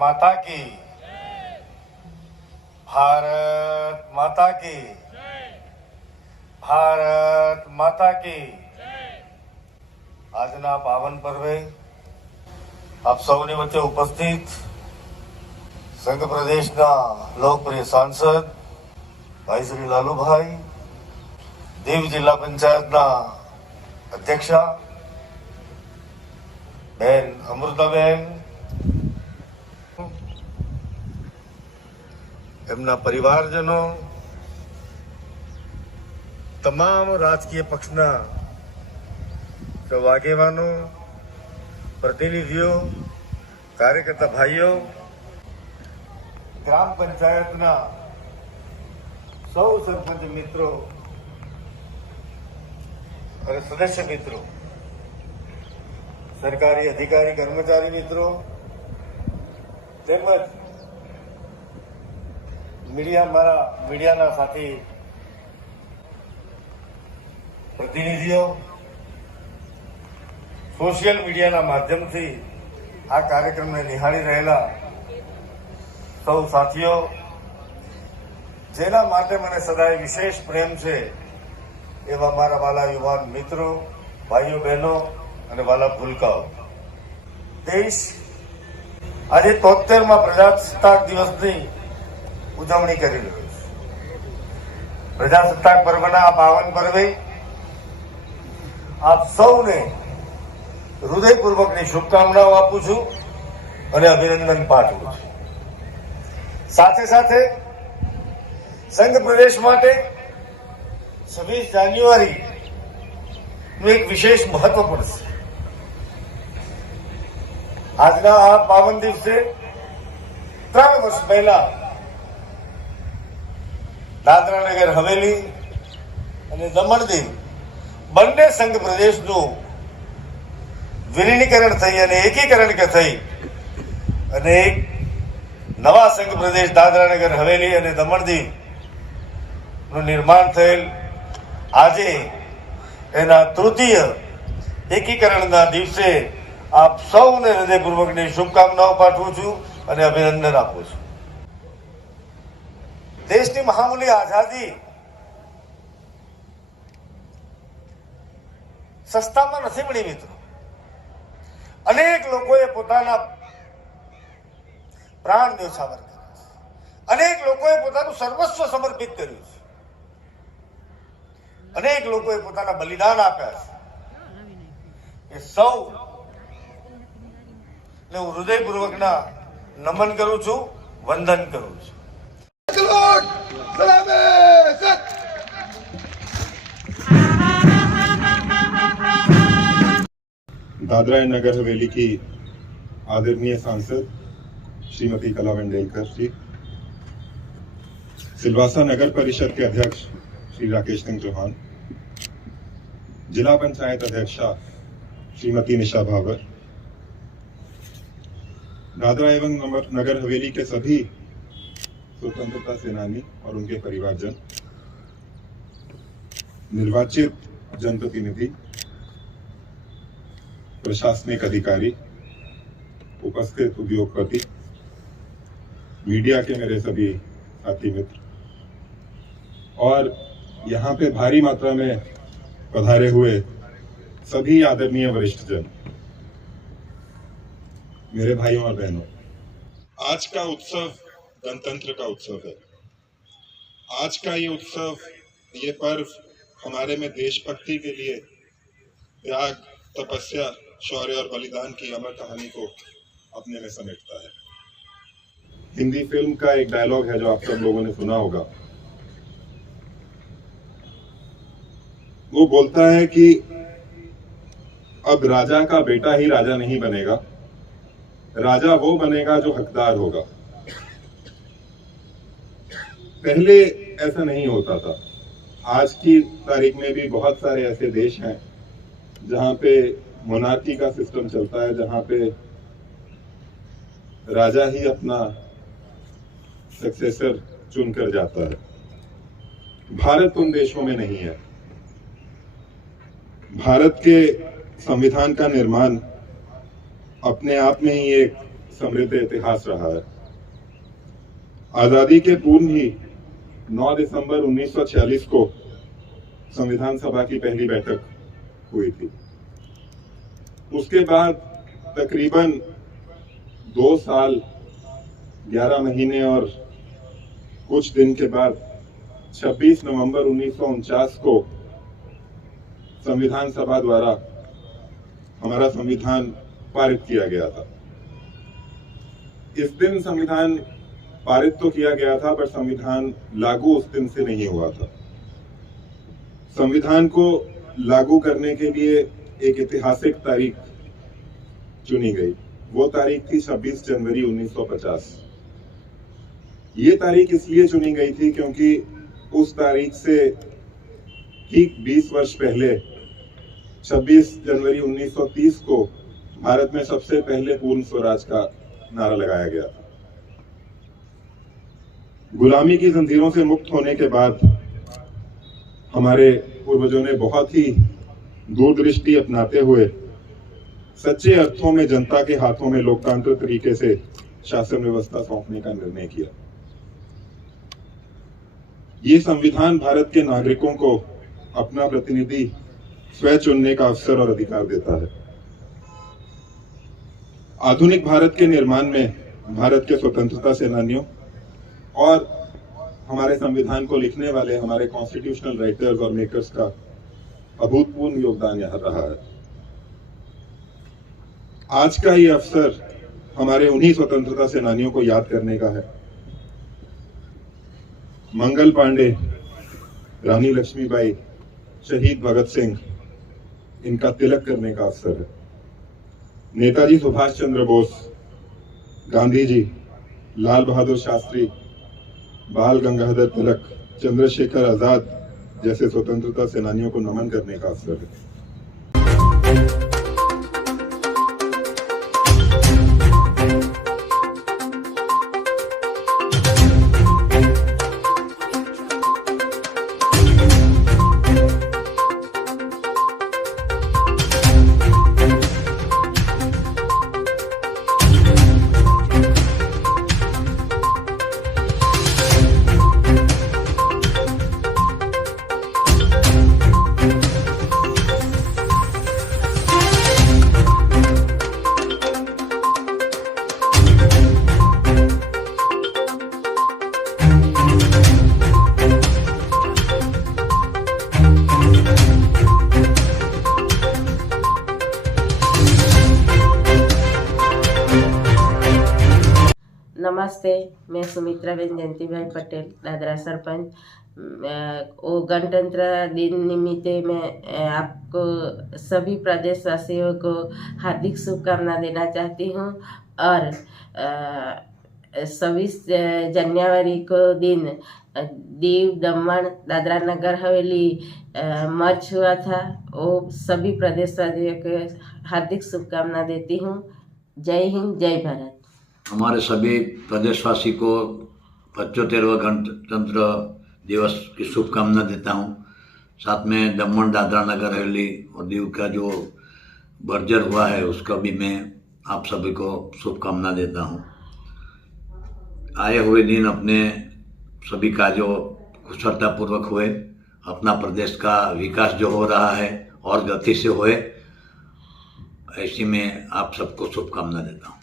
माता की, भारत माता की, भारत माता की। આજના પાવન પર્વે આપ સૌની વચ્ચે ઉપસ્થિત સંઘ પ્રદેશના લોકપ્રિય સાંસદ ભાઈ શ્રી લાલુભાઈ, દીવ જિલ્લા પંચાયતના અધ્યક્ષા બેન અમૃતાબેન, એમના પરિવારજનો, તમામ રાજકીય પક્ષના આગેવાનો, પ્રતિનિધિઓ, કાર્યકર્તા ભાઈઓ, ગ્રામ પંચાયતના સૌ સરપંચ મિત્રો અને સદસ્ય મિત્રો, સરકારી અધિકારી કર્મચારી મિત્રો તેમજ મીડિયાના સાથી પ્રતિનિધિઓ, સોશિયલ મીડિયાના માધ્યમથી આ કાર્યક્રમને નિહાળી રહેલા સૌ સાથીઓ, જેના માટે મને સદાય વિશેષ પ્રેમ છે એવા મારા વાલા યુવાન મિત્રો, ભાઈઓ બહેનો અને વાલા ભૂલકાઓ, દેશ આજે 73મા પ્રજાસત્તાક દિવસની ઉજવણી કરી રહ્યો છે. પ્રજાસત્તાક પર્વના આ પાવન પર્વે આપ સૌને હૃદયપૂર્વકની શુભકામનાઓ આપું છું અને અભિનંદન પાઠવું છું. સાથે સાથે સંઘ પ્રદેશ માટે 26 જાન્યુઆરીનું એક વિશેષ મહત્વ પડશે. આજના આ પાવન દિવસે 3 વર્ષ પહેલા દાદરા નગર હવેલી અને દમણ દીવ બંને સંઘ પ્રદેશનું વિલીનીકરણ થઈ અને એકીકરણ થઈ અને એક નવા સંઘ પ્રદેશ દાદરા નગર હવેલી અને દમણ દીવ નું નિર્માણ થયેલ. આજે એના તૃતીય એકીકરણના દિવસે આપ સૌને હૃદયપૂર્વકની શુભકામનાઓ પાઠવું છું અને અભિનંદન આપું છું. દેશની મહામૂલી આઝાદી સસ્તામાં નથી મળી મિત્રો. અનેક લોકોએ પોતાના પ્રાણ ન્યોછાવર કર્યા છે. અનેક લોકોએ પોતાનું સર્વસ્વ સમર્પિત કર્યું છે. અનેક લોકોએ પોતાના બલિદાન આપ્યા છે. એ સૌ ને હું હૃદયપૂર્વકના નમન કરું છું, વંદન કરું છું. दादरा एंड नगर हवेली की आदरणीय सांसद श्रीमती कला मंडेलकर जी, सिलवासा नगर परिषद के अध्यक्ष श्री राकेश सिंह चौहान, जिला पंचायत अध्यक्षा श्रीमती निशा भावर, दादरा एवं नगर हवेली के सभी स्वतंत्रता सेनानी और उनके परिवारजन, निर्वाचित जनप्रतिनिधि, प्रशासनिक अधिकारी, उपस्थित उद्योगपति, मीडिया के मेरे सभी साथी मित्र और यहाँ पे भारी मात्रा में पधारे हुए सभी आदरणीय वरिष्ठ जन, मेरे भाइयों और बहनों, आज का उत्सव गणतंत्र का उत्सव है. आज का ये उत्सव, ये पर्व हमारे में देशभक्ति के लिए त्याग, तपस्या, शौर्य और बलिदान की अमर कहानी को अपने में समेटता है. हिंदी फिल्म का एक डायलॉग है जो आप सब लोगों ने सुना होगा. वो बोलता है कि अब राजा का बेटा ही राजा नहीं बनेगा, राजा वो बनेगा जो हकदार होगा. पहले ऐसा नहीं होता था. आज की तारीख में भी बहुत सारे ऐसे देश हैं जहां पे मोनार्की का सिस्टम चलता है, जहां पे राजा ही अपना सक्सेसर चुनकर जाता है. भारत उन देशों में नहीं है. भारत के संविधान का निर्माण अपने आप में ही एक समृद्ध इतिहास रहा है। आजादी के पूर्व ही 9 दिसंबर 1946 को संविधान सभा की पहली बैठक हुई थी। उसके बाद तकरीबन 2 साल 11 महीने और कुछ दिन के बाद 26 नवंबर 1949 को संविधान सभा द्वारा हमारा संविधान पारित किया गया था। इस दिन संविधान पारित तो किया गया था, पर संविधान लागू उस दिन से नहीं हुआ था। संविधान को लागू करने के लिए एक ऐतिहासिक तारीख चुनी गई। वो तारीख थी 26 जनवरी 1950। ये तारीख इसलिए चुनी गई थी क्योंकि उस तारीख से ठीक 20 वर्ष पहले 26 जनवरी 1930 को भारत में सबसे पहले पूर्ण स्वराज का नारा लगाया गया था। गुलामी की जंजीरों से मुक्त होने के बाद हमारे पूर्वजों ने बहुत ही दूरदृष्टि अपनाते हुए सच्चे अर्थों में जनता के हाथों में लोकतांत्रिक तरीके से शासन व्यवस्था सौंपने का निर्णय किया। ये संविधान भारत के नागरिकों को अपना प्रतिनिधि स्वयं चुनने का अवसर और अधिकार देता है। आधुनिक भारत के निर्माण में भारत के स्वतंत्रता सेनानियों और हमारे संविधान को लिखने वाले हमारे कॉन्स्टिट्यूशनल राइटर्स और मेकर्स का अभूतपूर्व योगदान यहाँ रहा है। आज का ये अवसर हमारे उन्हीं स्वतंत्रता सेनानियों को याद करने का है। मंगल पांडे, रानी लक्ष्मीबाई, शहीद भगत सिंह, इनका तिलक करने का अवसर है। नेताजी सुभाष चंद्र बोस, गांधी जी, लाल बहादुर शास्त्री, बाल गंगाधर तिलक, चंद्रशेखर आजाद जैसे स्वतंत्रता सेनानियों को नमन करने का अवसर है। नमस्ते, मैं सुमित्राबेन जयंतीभाई पटेल, दादरा सरपंच। वो गणतंत्र दिन निमित्ते मैं आपको सभी प्रदेशवासियों को हार्दिक शुभकामना देना चाहती हूँ। और 26 जनवरी को दिन दीव, दमन, दादरा नगर हवेली मर्ज हुआ था। वो सभी प्रदेशवासियों को हार्दिक शुभकामना देती हूँ। जय हिंद, जय भारत। हमारे सभी प्रदेशवासी को 75वां गणतंत्र दिवस की शुभकामना देता हूं। साथ में दमन, दादरा नगर हवेली और दीव का जो बर्जर हुआ है उसका भी मैं आप सभी को शुभकामना देता हूं। आए हुए दिन अपने सभी कार्यों कुशलतापूर्वक हुए, अपना प्रदेश का विकास जो हो रहा है और गति से होए, ऐसी में आप सबको शुभकामना देता हूँ।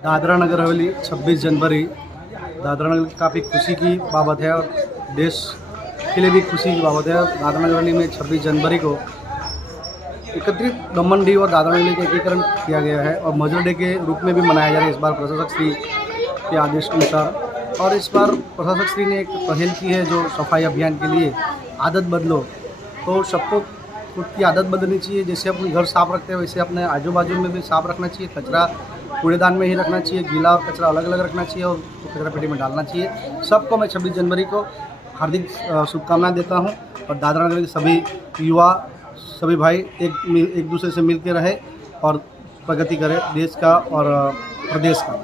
दादरा नगर हवेली 26 जनवरी दादरा नगर काफ़ी खुशी की बाबत है और देश के लिए भी खुशी की बाबत है। दादरा नगर हवेली में 26 जनवरी को एकत्रित दमन डी और दादरा नगर का एकीकरण किया गया है और मजर डे के रूप में भी मनाया जा रहा है इस बार प्रशासक श्री के आदेश के अनुसार। और इस बार प्रशासक श्री ने एक पहल की है जो सफाई अभियान के लिए आदत बदलो। तो सबको खुद की आदत बदलनी चाहिए। जैसे अपने घर साफ़ रखते हैं वैसे अपने आजू बाजू में भी साफ़ रखना चाहिए। कचरा कूड़ेदान में ही रखना चाहिए, गीला और कचरा अलग अलग रखना चाहिए और कचरा पेटी में डालना चाहिए। सबको मैं 26 जनवरी को हार्दिक शुभकामनाएं देता हूं। और दादरा नगर के सभी युवा, सभी भाई एक दूसरे से मिल के रहे और प्रगति करें देश का और प्रदेश का।